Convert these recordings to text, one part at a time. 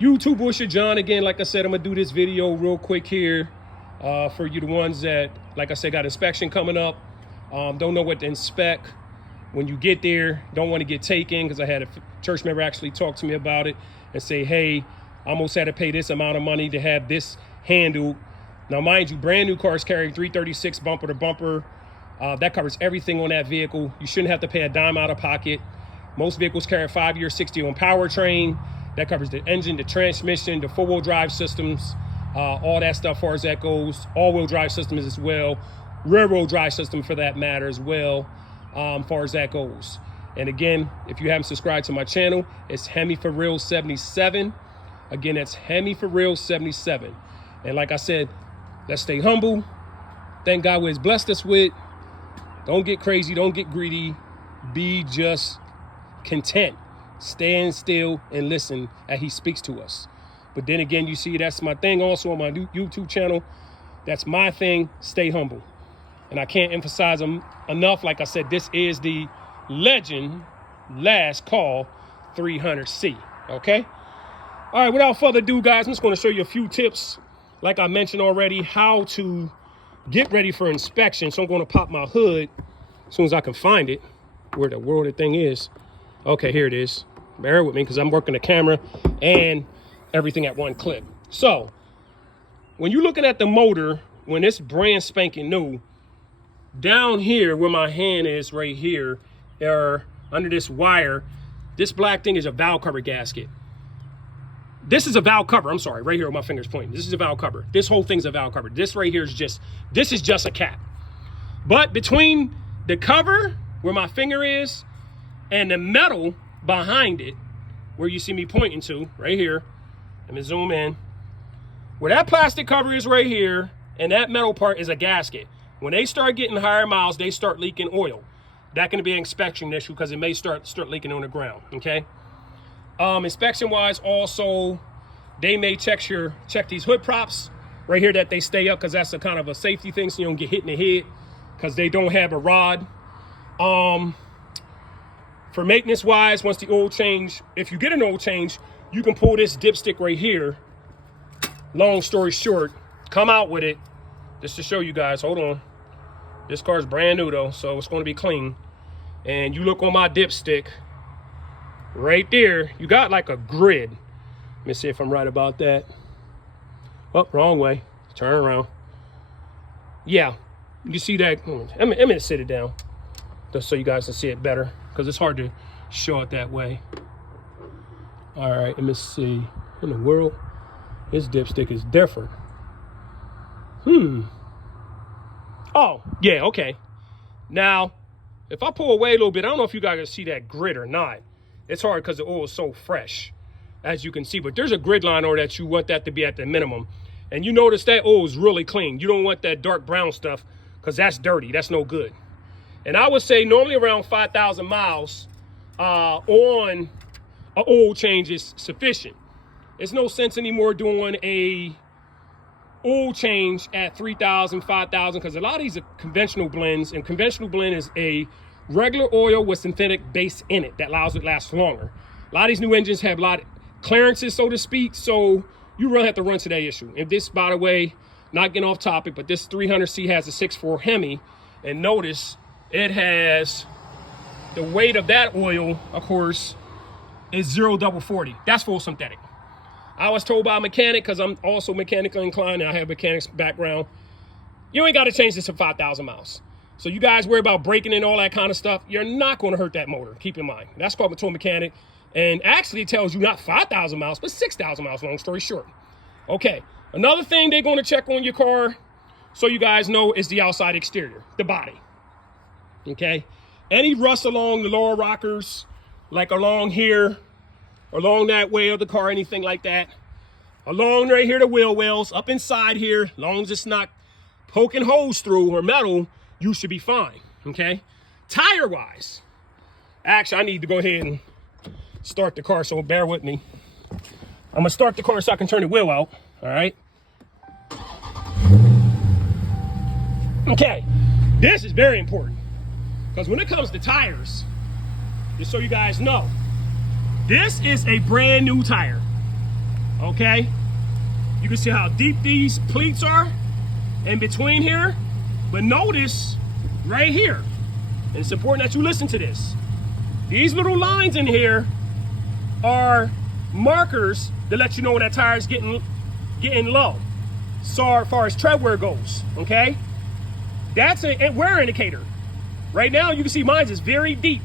YouTube Bushra John again. Like I said, I'm gonna do this video real quick here for you, the ones that, like I said, got inspection coming up, don't know what to inspect. When you get there, don't want to get taken, because I had a church member actually talk to me about it and say, hey, I almost had to pay this amount of money to have this handled. Now, mind you, brand new cars carry 336 bumper to bumper. That covers everything on that vehicle. You shouldn't have to pay a dime out of pocket. Most vehicles carry a 5-year, 60-on powertrain. That covers the engine, the transmission, the four-wheel drive systems, all that stuff as far as that goes. All-wheel drive systems as well. Rear-wheel drive system for that matter as well, as far as that goes. And again, if you haven't subscribed to my channel, it's Hemi for Real 77. Again, that's Hemi for Real 77. And like I said, let's stay humble. Thank God what He's blessed us with. Don't get crazy. Don't get greedy. Be just content. Stand still and listen as He speaks to us. But then again, you see, that's my thing also on my YouTube channel. That's my thing. Stay humble. And I can't emphasize enough. Like I said, this is the Legend Last Call 300C. Okay? All right, without further ado, guys, I'm just going to show you a few tips, like I mentioned already, how to get ready for inspection. So I'm going to pop my hood as soon as I can find it, where the world the thing is. Okay, here it is. Bear with me, because I'm working the camera and everything at one clip. So when you're looking at the motor, when it's brand spanking new, down here where my hand is right here, or under this wire, this black thing is a valve cover gasket. This is a valve cover. I'm sorry, right here where my finger's pointing. This is a valve cover. This whole thing's a valve cover. This right here is just a cap. But between the cover where my finger is and the metal behind it, where you see me pointing to, right here, let me zoom in. Where that plastic cover is right here, and that metal part is a gasket. When they start getting higher miles, they start leaking oil. That can be an inspection issue, because it may start leaking on the ground, okay? Inspection wise, also, they may check these hood props right here, that they stay up, because that's a kind of a safety thing, so you don't get hit in the head, because they don't have a rod. For maintenance wise, once the oil change, if you get an oil change, you can pull this dipstick right here. Long story short, come out with it, just to show you guys. Hold on. This car's brand new though, so it's going to be clean. And you look on my dipstick right there, you got like a grid. Let me see if I'm right about that. Oh, wrong way. Turn around. Yeah, you see that? I'm gonna sit it down just so you guys can see it better, because it's hard to show it that way. All right, let me see. In the world, this dipstick is different. Oh, yeah, okay. Now, if I pull away a little bit, I don't know if you guys can see that grid or not. It's hard because the oil is so fresh, as you can see. But there's a grid line on that. You want that to be at the minimum. And you notice that oil is really clean. You don't want that dark brown stuff, because that's dirty. That's no good. And I would say normally around 5,000 miles on an oil change is sufficient. It's no sense anymore doing a oil change at 3,000, 5,000, because a lot of these are conventional blends, and conventional blend is a regular oil with synthetic base in it that allows it to last longer. A lot of these new engines have a lot of clearances, so to speak, so you really have to run to that issue. And this, by the way, not getting off topic, but this 300C has a 6.4 Hemi, and notice it has the weight of that oil, of course, is 0.40. That's full synthetic. I was told by a mechanic, because I'm also mechanically inclined and I have a mechanics background, you ain't got to change this to 5,000 miles. So you guys worry about braking and all that kind of stuff, you're not going to hurt that motor. Keep in mind. That's called a mechanic. And actually it tells you not 5,000 miles, but 6,000 miles, long story short. Okay, another thing they're going to check on your car, so you guys know, is the outside exterior, the body. Okay, any rust along the lower rockers, like along here, along that way of the car, anything like that, along right here, the wheel wells, up inside here, as long as it's not poking holes through or metal, you should be fine. Okay, tire wise, actually I need to go ahead and start the car, so bear with me. I'm gonna start the car so I can turn the wheel out. All right, okay, this is very important, because when it comes to tires, just so you guys know, this is a brand new tire. okay? You can see how deep these pleats are in between here. But notice right here, and it's important that you listen to this. These little lines in here are markers to let you know when that tire is getting low. So as far as tread wear goes, okay? That's a wear indicator. Right now, you can see mine is very deep.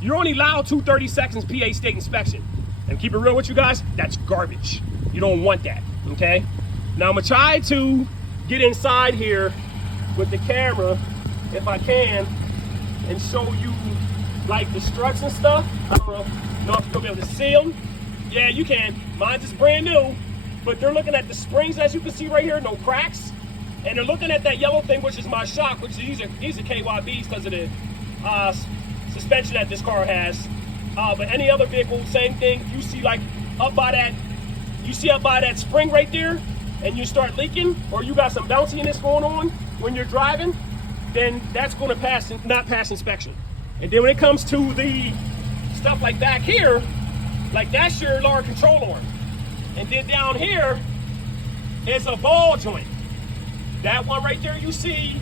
You're only allowed 230 seconds PA state inspection. And keep it real with you guys, that's garbage. You don't want that, okay? Now I'm gonna try to get inside here with the camera, if I can, and show you like the struts and stuff. I don't know if you'll be able to see them. Yeah, you can. Mine's is brand new, but they're looking at the springs, as you can see right here, no cracks. And they're looking at that yellow thing, which is my shock, which these are KYBs because of the suspension that this car has. But any other vehicle, same thing. If you see like up by that spring right there, and you start leaking, or you got some bounciness going on when you're driving, then that's going to not pass inspection. And then when it comes to the stuff like back here, like that's your lower control arm. And then down here is a ball joint. That one right there you see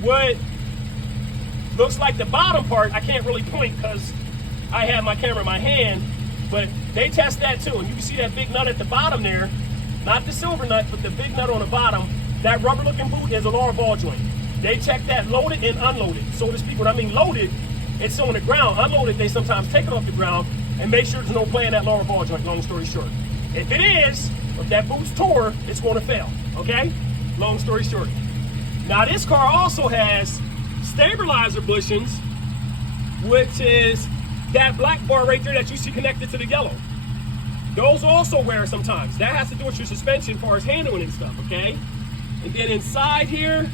what looks like the bottom part. I can't really point because I have my camera in my hand, but they test that too. And you can see that big nut at the bottom there, not the silver nut, but the big nut on the bottom. That rubber looking boot is a lower ball joint. They check that loaded and unloaded, so to speak. When I mean loaded, it's still on the ground. Unloaded, they sometimes take it off the ground and make sure there's no play in that lower ball joint, long story short. If it is, if that boot's tore, it's going to fail, okay? Long story short. Now this car also has stabilizer bushings, which is that black bar right there that you see connected to the yellow. Those also wear sometimes. That has to do with your suspension as far as handling and stuff, okay? And then inside here,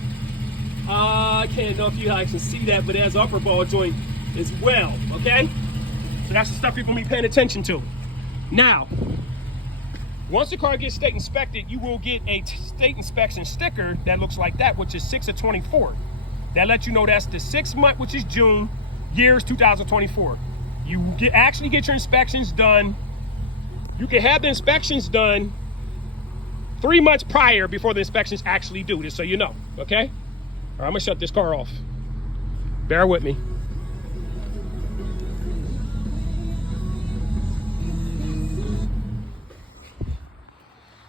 I can't know if you guys can see that, but it has upper ball joint as well, okay? So that's the stuff you're gonna be paying attention to. Now, once the car gets state inspected, you will get a state inspection sticker that looks like that, which is 6 of 24. That lets you know that's the 6th month, which is June, years 2024. You actually get your inspections done. You can have the inspections done 3 months prior before the inspections actually due, just so you know, okay? All right, I'm gonna shut this car off. Bear with me.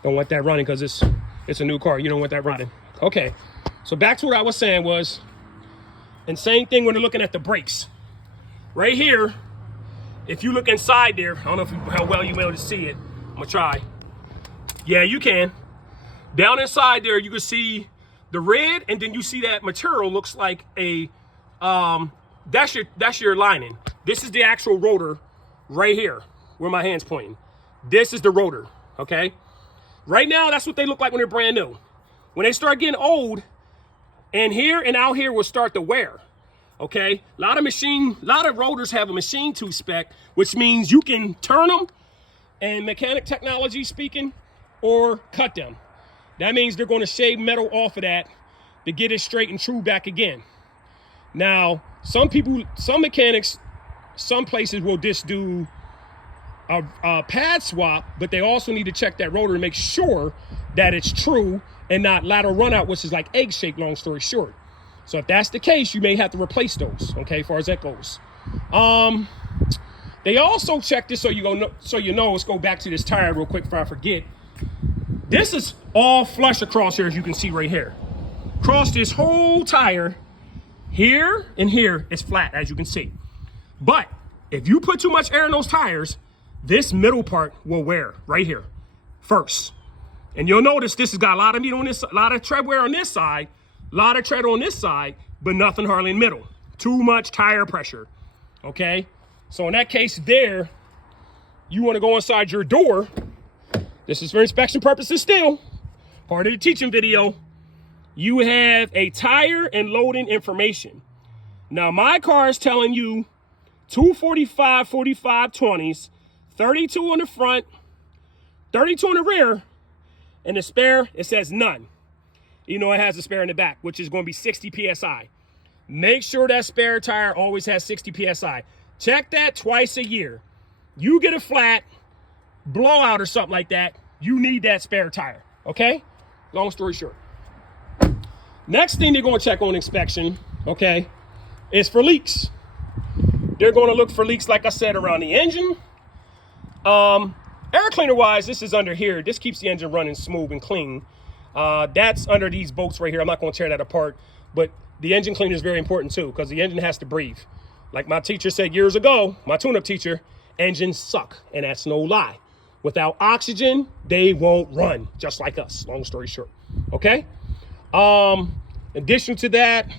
Don't want that running because it's a new car. You don't want that running. Okay, so back to what I was saying was, and same thing when you're looking at the brakes. Right here, if you look inside there, I don't know how well you'll be able to see it. I'm gonna try. Yeah, you can. Down inside there, you can see the red, and then you see that material looks like a, that's your lining. This is the actual rotor right here, where my hand's pointing. This is the rotor, okay? Right now, that's what they look like when they're brand new. When they start getting old, and here and out here will start to wear, okay? A lot of rotors have a machine tool spec, which means you can turn them, and mechanic technology speaking, or cut them. That means they're going to shave metal off of that to get it straight and true back again. Now, some mechanics, some places will just do a pad swap, but they also need to check that rotor to make sure that it's true and not lateral run out, which is like egg shaped, long story short. So if that's the case, you may have to replace those, okay, as far as that goes. They also check this so you know, let's go back to this tire real quick before I forget. This is all flush across here, as you can see right here. Across this whole tire, here and here is flat, as you can see. But if you put too much air in those tires, this middle part will wear right here first. And you'll notice this has got a lot of meat on this, a lot of tread wear on this side, a lot of tread on this side, but nothing hardly in the middle. Too much tire pressure, okay? So in that case there, you wanna go inside your door. This is for inspection purposes still, part of the teaching video. You have a tire and loading information. Now my car is telling you 245, 45, 20s, 32 on the front, 32 on the rear, and the spare, it says none. You know it has a spare in the back, which is going to be 60 PSI. Make sure that spare tire always has 60 PSI. Check that twice a year. You get a flat, blowout or something like that, you need that spare tire, okay? Long story short. Next thing they're going to check on inspection, okay, is for leaks. They're going to look for leaks, like I said, around the engine. Air cleaner wise, this is under here. This keeps the engine running smooth and clean. That's under these bolts right here. I'm not going to tear that apart, but the engine cleaner is very important too, because the engine has to breathe. Like my teacher said years ago, my tune-up teacher, engines suck, and that's no lie. Without oxygen, they won't run, just like us, long story short, okay? Addition to that,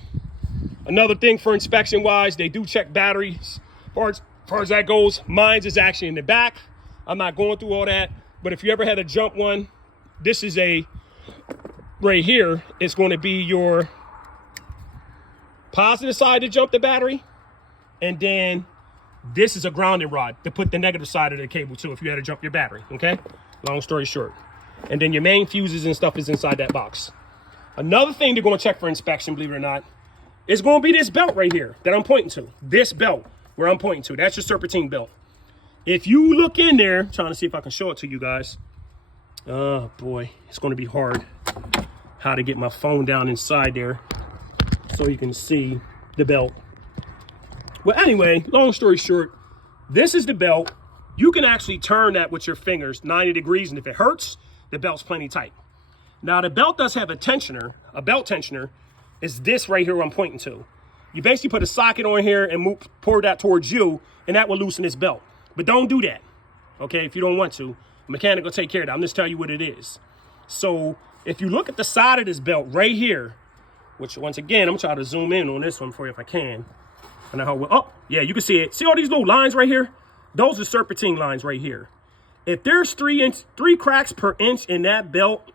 another thing for inspection wise, they do check batteries. As far as that goes, mine's is actually in the back. I'm not going through all that, but if you ever had a jump one, this is right here, it's going to be your positive side to jump the battery, and then this is a grounding rod to put the negative side of the cable too if you had to jump your battery, okay? Long story short. And then your main fuses and stuff is inside that box. Another thing they're going to check for inspection, believe it or not, is going to be this belt right here that I'm pointing to. This belt where I'm pointing to. That's your serpentine belt. If you look in there, I'm trying to see if I can show it to you guys. Oh boy, it's going to be hard how to get my phone down inside there so you can see the belt. Well, anyway, long story short, this is the belt. You can actually turn that with your fingers 90 degrees, and if it hurts, the belt's plenty tight. Now, the belt does have a tensioner. A belt tensioner is this right here I'm pointing to. You basically put a socket on here and pour that towards you, and that will loosen this belt. But don't do that, okay, if you don't want to. A mechanic will take care of that. I'm just telling you what it is. So if you look at the side of this belt right here, which once again, I'm trying to zoom in on this one for you if I can. I know how well, oh, yeah, you can see it. See all these little lines right here? Those are serpentine lines right here. If there's 3 cracks per inch in that belt,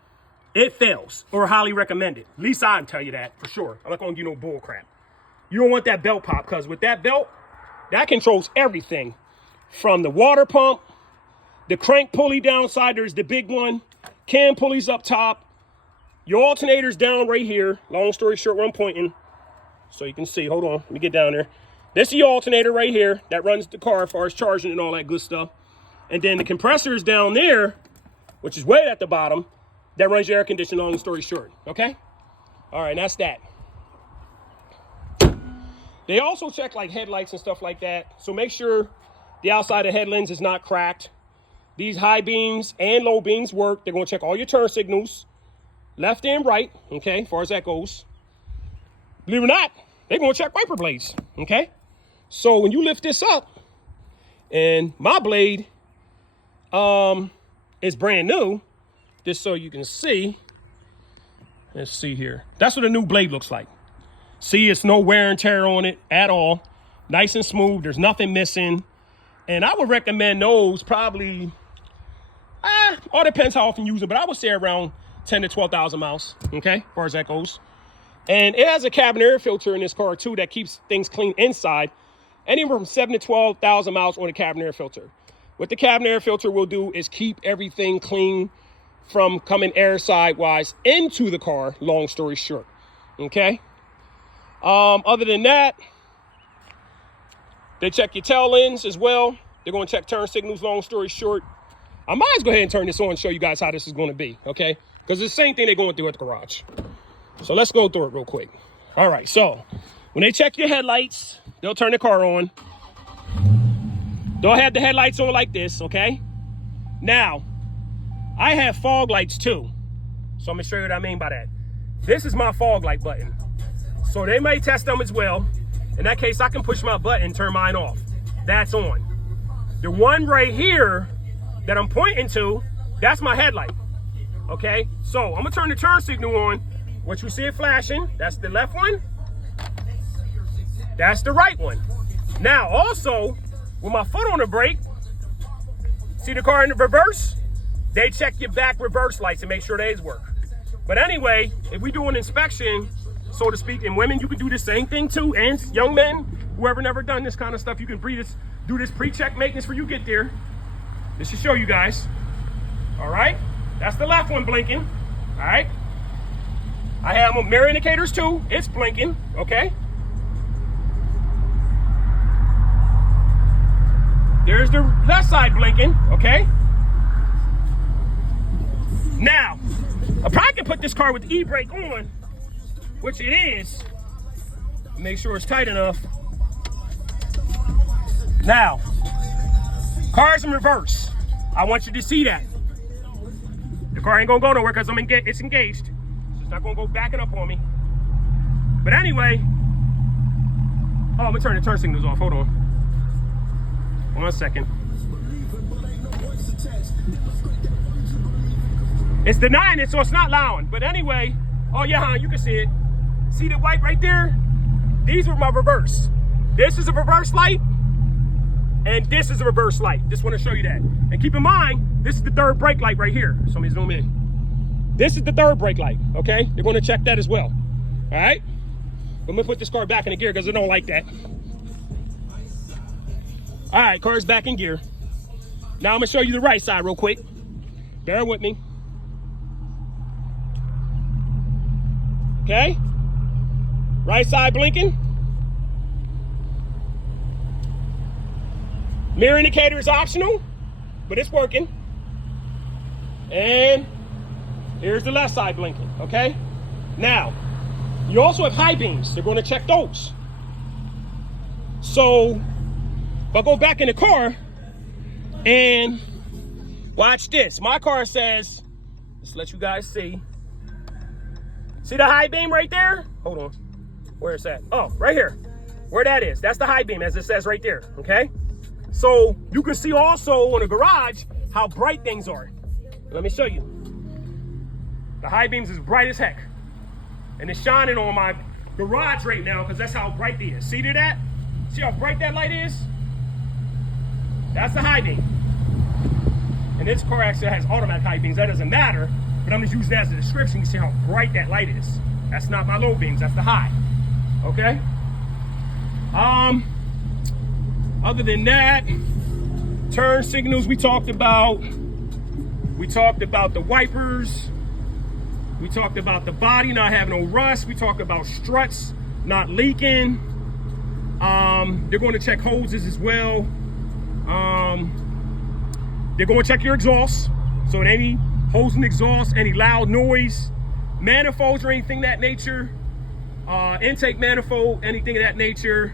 it fails, or highly recommended. At least I can tell you that for sure. I'm not gonna give you no bull crap. You don't want that belt pop, because with that belt, that controls everything. From the water pump, the crank pulley downside, there's the big one, cam pulleys up top, your alternator's down right here. Long story short, where I'm pointing, so you can see. Hold on, let me get down there. This is your alternator right here that runs the car as far as charging and all that good stuff. And then the compressor is down there, which is way at the bottom, that runs your air conditioning, long story short, okay? All right, that's that. They also check like headlights and stuff like that. So make sure the outside of the head lens is not cracked. These high beams and low beams work. They're gonna check all your turn signals, left and right, okay, as far as that goes. Believe it or not, they're gonna check wiper blades, okay? So when you lift this up, and my blade is brand new, just so you can see. Let's see here. That's what a new blade looks like. See, it's no wear and tear on it at all. Nice and smooth. There's nothing missing. And I would recommend those probably, all depends how often you use them, but I would say around 10 to 12,000 miles, okay, as far as that goes. And it has a cabin air filter in this car too that keeps things clean inside. Anywhere from 7 to 12,000 miles on the cabin air filter. What the cabin air filter will do is keep everything clean from coming air sidewise into the car, long story short, okay? Other than that, they check your tail lens as well. They're going to check turn signals, long story short. I might as well go ahead and turn this on and show you guys how this is going to be, okay? Because it's the same thing they're going through at the garage. So let's go through it real quick. All right, so when they check your headlights, they'll turn the car on. They'll have the headlights on like this, okay? Now, I have fog lights too. So I'm gonna show you what I mean by that. This is my fog light button. So they may test them as well. In that case, I can push my button and turn mine off. That's on. The one right here that I'm pointing to, that's my headlight, okay? So I'm gonna turn the turn signal on. What you see it flashing, that's the left one. That's the right one. Now, also, with my foot on the brake, see the car in the reverse? They check your back reverse lights and make sure they work. But anyway, if we do an inspection, so to speak, and women, you can do the same thing too, and young men, whoever never done this kind of stuff, you can do this pre-check maintenance for you get there. This should show you guys. All right, that's the left one blinking, all right? I have mirror indicators too, it's blinking, okay? There's the left side blinking, okay? Now, I probably can put this car with e-brake on, which it is. Make sure it's tight enough. Now, car's in reverse. I want you to see that. The car ain't gonna go nowhere because it's engaged. It's not gonna go backing up on me. But anyway, oh, I'm gonna turn the turn signals off. Hold on. 1 second. It's denying it, so it's not allowing. But anyway, oh yeah, you can see it. See the white right there? These are my reverse. This is a reverse light, and this is a reverse light. Just want to show you that. And keep in mind, this is the third brake light right here. So let me zoom in. This is the third brake light, okay? They're going to check that as well, all right? I'm going to put this car back in the gear because I don't like that. All right, car's back in gear. Now I'm going to show you the right side real quick. Bear with me. Okay? Right side blinking. Mirror indicator is optional, but it's working. And here's the left side blinking, okay? Now, you also have high beams. They're going to check those. So, if I go back in the car and watch this. My car says, let's let you guys see. See the high beam right there? Hold on. Where is that? Oh, right here. Where that is. That's the high beam, as it says right there, okay? So you can see also on the garage how bright things are. Let me show you. The high beam's as bright as heck. And it's shining on my garage right now because that's how bright it is. See that? See how bright that light is? That's the high beam. And this car actually has automatic high beams. That doesn't matter, but I'm just using that as a description. You see how bright that light is. That's not my low beams, that's the high. Okay? Other than that, turn signals we talked about. We talked about the wipers. We talked about the body not having no rust. We talked about struts not leaking. They're going to check hoses as well. They're going to check your exhaust. So any hose and exhaust, any loud noise, manifolds or anything of that nature, intake manifold, anything of that nature,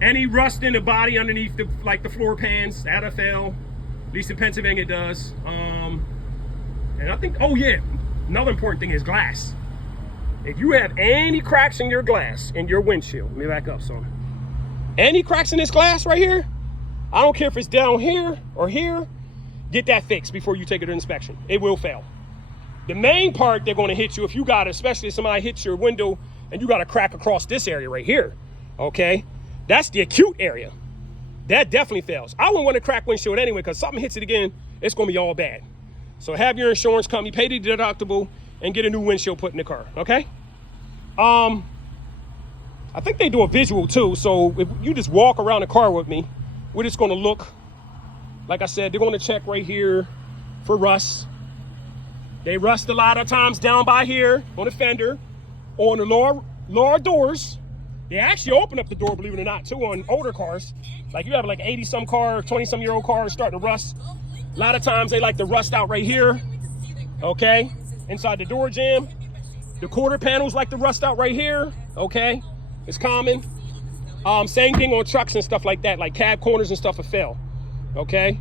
any rust in the body underneath the like the floor pans, that'll fail. At least in Pennsylvania it does. And I think, oh yeah, another important thing is glass. If you have any cracks in your glass, in your windshield, let me back up some. Any cracks in this glass right here, I don't care if it's down here or here, get that fixed before you take it to inspection. It will fail. The main part they're going to hit you if you got, especially if somebody hits your window and you got a crack across this area right here, okay? That's the acute area. That definitely fails. I wouldn't want to crack windshield anyway because something hits it again, it's going to be all bad. So have your insurance company pay the deductible and get a new windshield put in the car, okay? I think they do a visual too, so if you just walk around the car with me, we're just going to look. Like I said, they're going to check right here for rust. They rust a lot of times down by here on the fender, on the lower doors. They actually open up the door, believe it or not, too, on older cars. Like you have like 80-some car, 20-some-year-old cars starting to rust. A lot of times they like to rust out right here, okay? Inside the door jamb. The quarter panels like to rust out right here, okay? It's common. Same thing on trucks and stuff like that, like cab corners and stuff will fail, okay?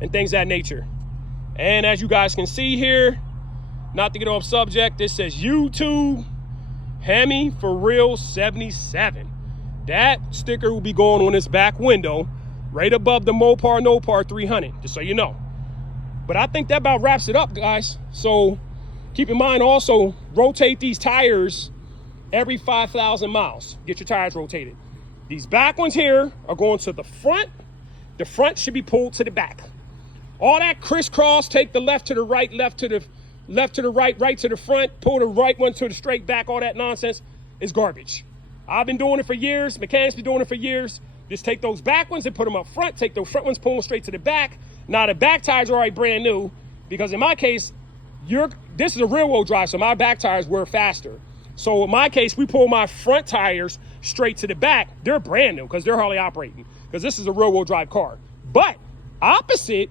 And things of that nature. And as you guys can see here, not to get off subject, this says YouTube Hemi for Real 77. That sticker will be going on this back window right above the Mopar Nopar 300, just so you know. But I think that about wraps it up, guys. So keep in mind also, rotate these tires every 5,000 miles. Get your tires rotated. These back ones here are going to the front. The front should be pulled to the back. All that crisscross, take the left to the right, left to the right, right to the front, pull the right one to the straight back, all that nonsense is garbage. I've been doing it for years. Mechanics been doing it for years. Just take those back ones and put them up front. Take those front ones, pull them straight to the back. Now the back tires are already brand new because in my case, this is a rear wheel drive, so my back tires were faster. So in my case, we pull my front tires straight to the back. They're brand new because they're hardly operating because this is a rear wheel drive car. But opposite,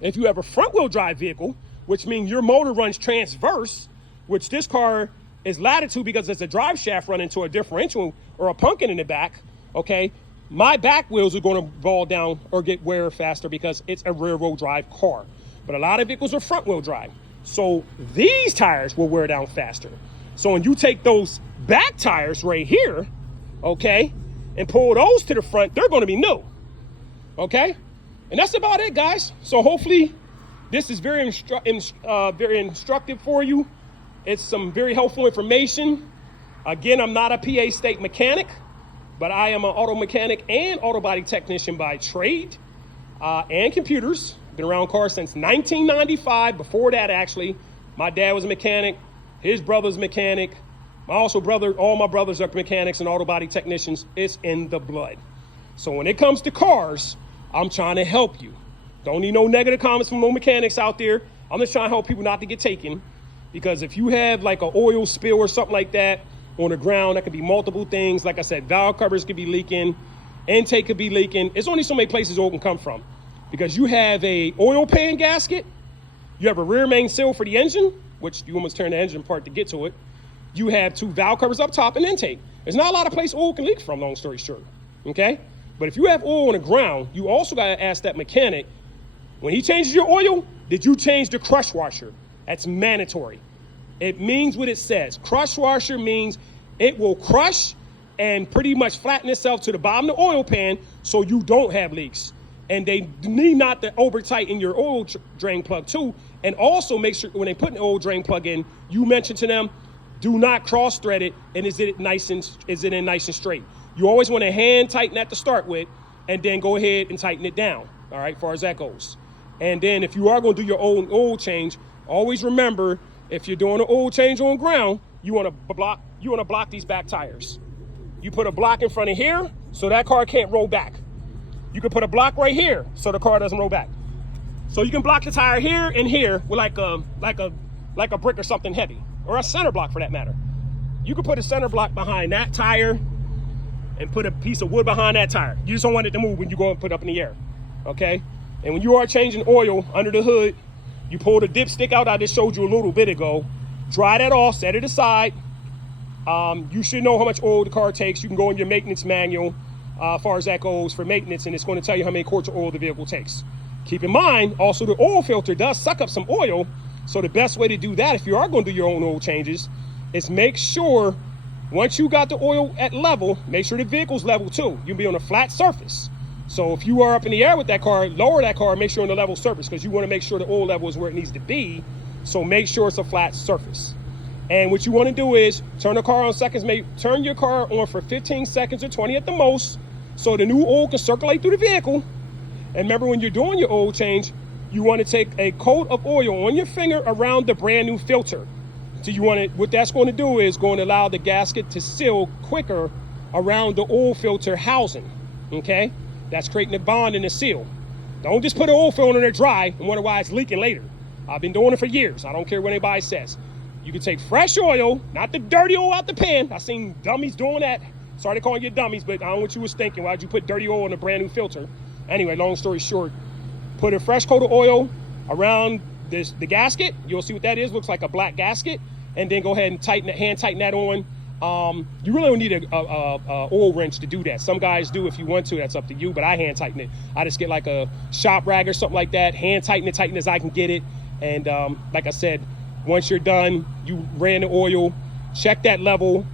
If you have a front-wheel drive vehicle, which means your motor runs transverse, which this car is latitude because there's a drive shaft running to a differential or a pumpkin in the back, okay, my back wheels are going to fall down or get wear faster because it's a rear-wheel drive car. But a lot of vehicles are front-wheel drive. So these tires will wear down faster. So when you take those back tires right here, okay, and pull those to the front, they're going to be new, okay? And that's about it, guys. So hopefully this is very instructive for you. It's some very helpful information. Again, I'm not a PA State mechanic, but I am an auto mechanic and auto body technician by trade, and computers. Been around cars since 1995. Before that, actually, my dad was a mechanic. His brother's a mechanic. All my brothers are mechanics and auto body technicians. It's in the blood. So when it comes to cars, I'm trying to help you. Don't need no negative comments from no mechanics out there. I'm just trying to help people not to get taken. Because if you have like an oil spill or something like that on the ground, that could be multiple things. Like I said, valve covers could be leaking, intake could be leaking. It's only so many places oil can come from. Because you have a oil pan gasket, you have a rear main seal for the engine, which you almost turn the engine apart to get to it. You have 2 valve covers up top and intake. There's not a lot of places oil can leak from, long story short, okay? But if you have oil on the ground, you also got to ask that mechanic, when he changes your oil, did you change the crush washer? That's mandatory. It means what it says. Crush washer means it will crush and pretty much flatten itself to the bottom of the oil pan so you don't have leaks. And they need not to over tighten your oil drain plug too. And also make sure when they put an oil drain plug in, you mention to them, do not cross thread it, and is it in nice and straight. You always want to hand tighten that to start with, and then go ahead and tighten it down. All right, as far as that goes. And then if you are going to do your own oil change, always remember, if you're doing an oil change on ground, you want to block these back tires. You put a block in front of here so that car can't roll back. You can put a block right here so the car doesn't roll back. So you can block the tire here and here with like a brick or something heavy, or a center block for that matter. You can put a center block behind that tire and put a piece of wood behind that tire. You just don't want it to move when you go and put it up in the air, okay? And when you are changing oil under the hood, you pull the dipstick out I just showed you a little bit ago, dry that off, set it aside. You should know how much oil the car takes. You can go in your maintenance manual as far as that goes for maintenance, and it's going to tell you how many quarts of oil the vehicle takes. Keep in mind, also the oil filter does suck up some oil, so the best way to do that if you are going to do your own oil changes is make sure once you got the oil at level, make sure the vehicle's level too. You'll be on a flat surface. So if you are up in the air with that car, lower that car, make sure on the level surface because you want to make sure the oil level is where it needs to be. So make sure it's a flat surface. And what you want to do is turn the car on seconds, turn your car on for 15 seconds or 20 at the most so the new oil can circulate through the vehicle. And remember, when you're doing your oil change, you want to take a coat of oil on your finger around the brand new filter. So what that's going to do is going to allow the gasket to seal quicker around the oil filter housing, okay? That's creating a bond and a seal. Don't just put an oil filter in there dry and wonder why it's leaking later. I've been doing it for years. I don't care what anybody says. You can take fresh oil, not the dirty oil out the pan. I've seen dummies doing that. Sorry to call you dummies, but I don't know what you was thinking. Why'd you put dirty oil in a brand new filter? Anyway, long story short, put a fresh coat of oil around the gasket. You'll see what that is. Looks like a black gasket. And then go ahead and hand tighten that on. You really don't need a oil wrench to do that. Some guys do if you want to. That's up to you. But I hand tighten it. I just get like a shop rag or something like that. Hand tighten as I can get it. And like I said, once you're done, you ran the oil. Check that level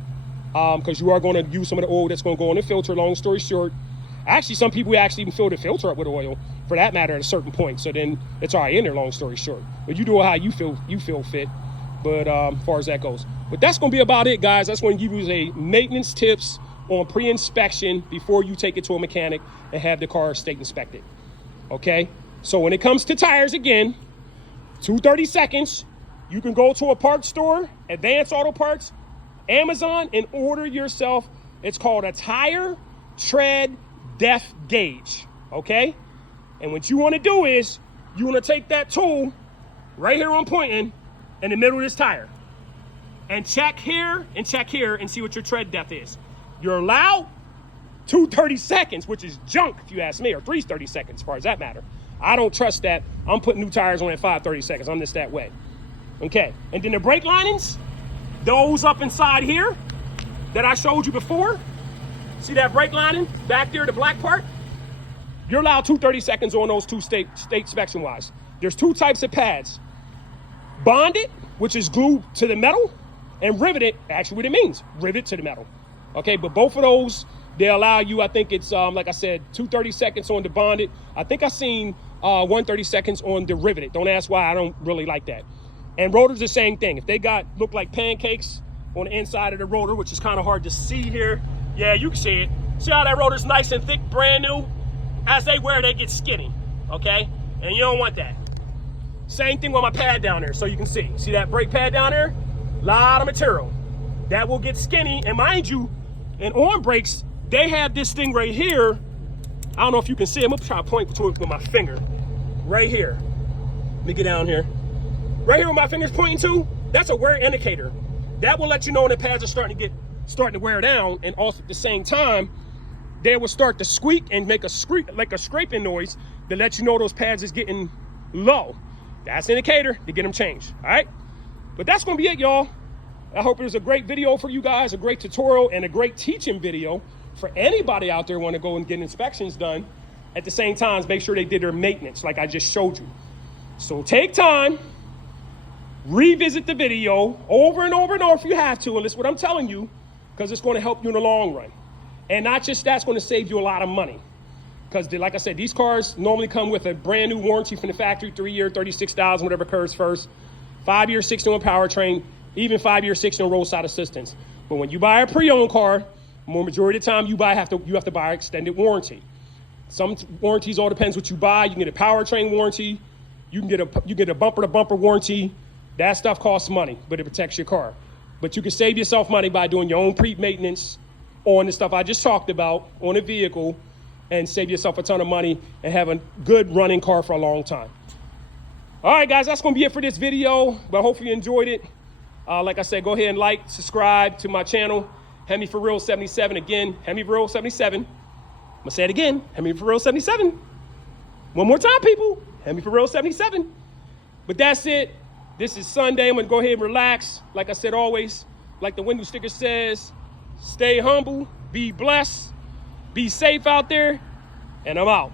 because you are going to use some of the oil that's going to go in the filter. Long story short. Actually, some people actually even fill the filter up with oil, for that matter, at a certain point. So then it's all right in there, long story short. But you do it how you feel fit. But as far as that goes. But that's going to be about it, guys. That's going to give you a maintenance tips on pre-inspection before you take it to a mechanic and have the car state inspected. Okay? So when it comes to tires, again, 230 seconds, you can go to a parts store, Advanced Auto Parts, Amazon, and order yourself. It's called a tire tread depth gauge. Okay? And what you want to do is you want to take that tool right here I'm pointing in the middle of this tire and check here and see what your tread depth is. You're allowed 230 seconds, which is junk if you ask me, or 330 seconds as far as that matter. I don't trust that. I'm putting new tires on at 5:30 seconds. I'm just that way. Okay, and then the brake linings, those up inside here that I showed you before. See that brake lining back there, the black part? You're allowed 230 seconds on those two state inspection wise. There's two types of pads. Bonded, which is glued to the metal, and riveted, actually what it means, rivet to the metal. Okay, but both of those, they allow you, I think it's, like I said, 230 seconds on the bonded. I think I seen 130 seconds on the riveted. Don't ask why, I don't really like that. And rotors, the same thing. If they look like pancakes on the inside of the rotor, which is kind of hard to see here. Yeah, you can see it. See how that rotor's nice and thick, brand new? As they wear, they get skinny, okay? And you don't want that. Same thing with my pad down there, so you can see. See that brake pad down there? Lot of material. That will get skinny, and mind you, in on brakes, they have this thing right here. I don't know if you can see it. I'm gonna try to point to it with my finger. Right here. Let me get down here. Right here where my finger's pointing to, that's a wear indicator. That will let you know when the pads are starting to wear down, and also at the same time, they will start to squeak and make a scraping noise to let you know those pads is getting low. That's an indicator to get them changed, all right? But that's gonna be it, y'all. I hope it was a great video for you guys, a great tutorial and a great teaching video for anybody out there wanna go and get inspections done. At the same time, make sure they did their maintenance like I just showed you. So take time, revisit the video over and over and over if you have to, and that's what I'm telling you, because it's gonna help you in the long run. And not just that's gonna save you a lot of money. Because like I said, these cars normally come with a brand new warranty from the factory, 3-year, 36,000, whatever occurs first, 5-year, 60 on powertrain, even 5-year, 60 on roadside assistance. But when you buy a pre-owned car, more majority of the time you have to buy an extended warranty. Some warranties, all depends what you buy. You can get a powertrain warranty, you can get a bumper-to-bumper warranty. That stuff costs money, but it protects your car. But you can save yourself money by doing your own pre-maintenance on the stuff I just talked about on a vehicle, and save yourself a ton of money and have a good running car for a long time. All right, guys, that's gonna be it for this video, but hopefully you enjoyed it. Like I said, go ahead and like, subscribe to my channel, Hemi For Real 77. Again, Hemi For Real 77. I'm gonna say it again, Hemi For Real 77. One more time, people, Hemi For Real 77. But that's it. This is Sunday. I'm gonna go ahead and relax. Like I said, always, like the window sticker says, stay humble, be blessed, be safe out there, and I'm out.